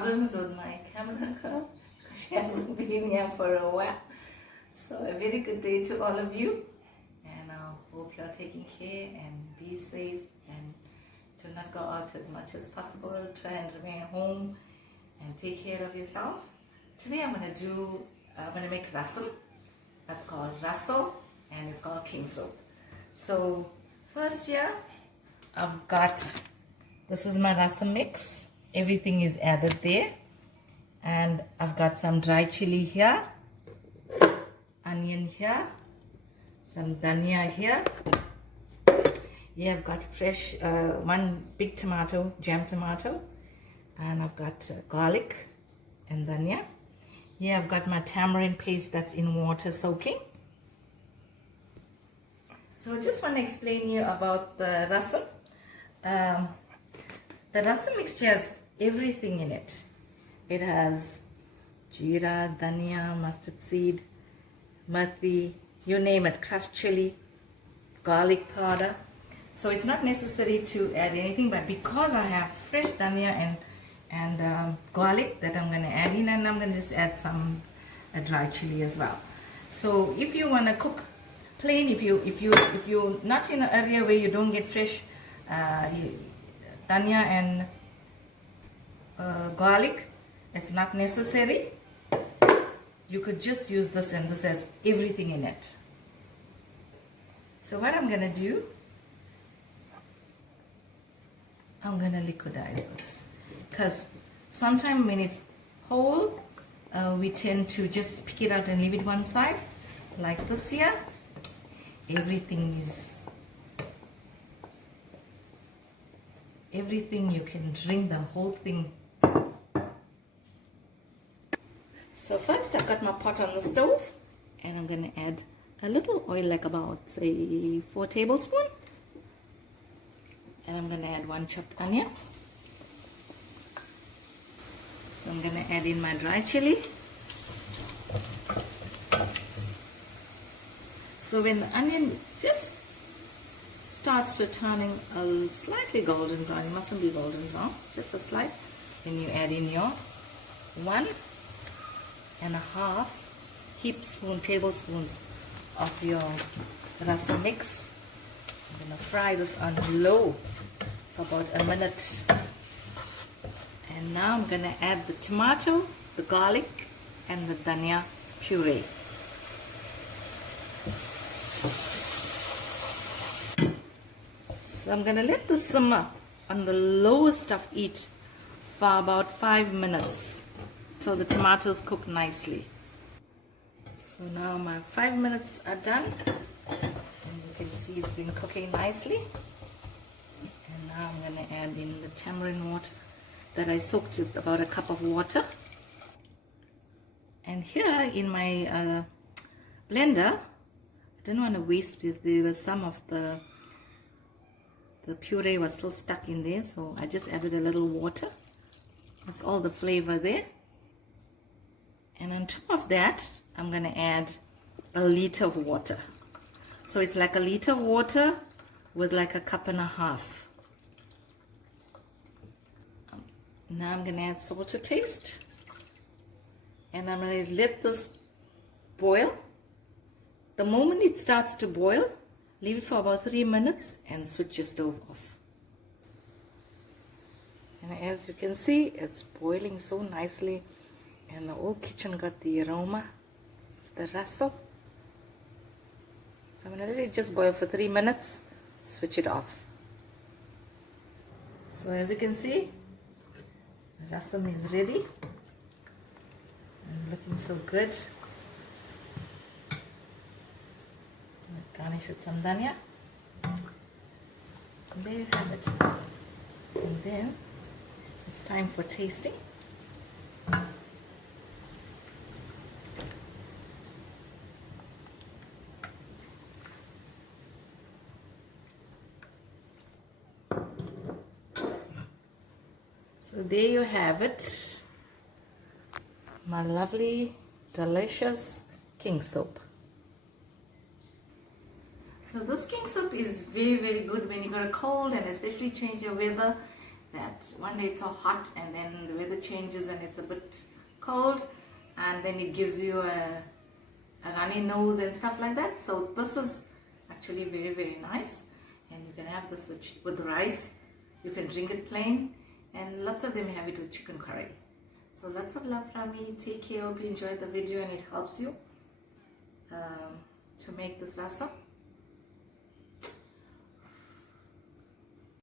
problems with my camera girl because she hasn't been here for a while. So a very good day to all of you, and I hope you're taking care and be safe and do not go out as much as possible. Try and remain home and take care of yourself. Today I'm going to make rasam. That's called rasam and it's called king soap. So first here I've got, this is my rasam mix. Everything is added there, and I've got some dry chili here, onion here, some dhania here. Here I've got fresh, one big tomato, jam tomato, and I've got garlic and dhania. Here I've got my tamarind paste that's in water soaking. So I just want to explain you about the rasam. The rasam mixture has everything in it. It has jeera, dhania, mustard seed, methi, you name it, crushed chili, garlic powder. So it's not necessary to add anything, but because I have fresh dhania and garlic that I'm going to add in, and I'm going to just add some dry chili as well. So if you want to cook plain, if you're not in an area where you don't get fresh dhania and garlic, it's not necessary. You could just use this, and this has everything in it. So what I'm going to do, I'm going to liquidize this, because sometimes when it's whole, we tend to just pick it out and leave it one side, like this here. Everything you can drink the whole thing. So first I've got my pot on the stove, and I'm going to add a little oil, like about say 4 tablespoons. And I'm going to add 1 chopped onion. So I'm going to add in my dry chili. So when the onion just starts to turning a slightly golden brown, it mustn't be golden brown, just a slight, then you add in your 1.5 tablespoons of your rasam mix. I'm going to fry this on low for about a minute. And now I'm going to add the tomato, the garlic, and the dhania puree. So I'm going to let this simmer on the lowest of heat for about 5 minutes so the tomatoes cook nicely. So now my 5 minutes are done, and you can see it's been cooking nicely. And now I'm going to add in the tamarind water that I soaked with about a cup of water. And here in my blender, I didn't want to waste this. There was some of the puree was still stuck in there, so I just added a little water. That's all the flavor there. And on top of that, I'm going to add a liter of water. So it's like a liter of water with like a cup and a half. Now I'm going to add salt to taste. And I'm going to let this boil. The moment it starts to boil, leave it for about 3 minutes and switch your stove off. And as you can see, it's boiling so nicely, and the whole kitchen got the aroma of the rasam. So I'm going to let it just boil for 3 minutes, switch it off. So as you can see, the rasam is ready and looking so good. Garnish with some dhania. And there you have it. And then it's time for tasting. So there you have it, my lovely, delicious king soap. So this king soap is very, very good when you got a cold, and especially change your weather. that one day it's so hot and then the weather changes and it's a bit cold, and then it gives you a runny nose and stuff like that. So this is actually very, very nice, and you can have this with rice. You can drink it plain, and lots of them have it with chicken curry. So lots of love from me. Take care. Hope you enjoyed the video and it helps you to make this rasam.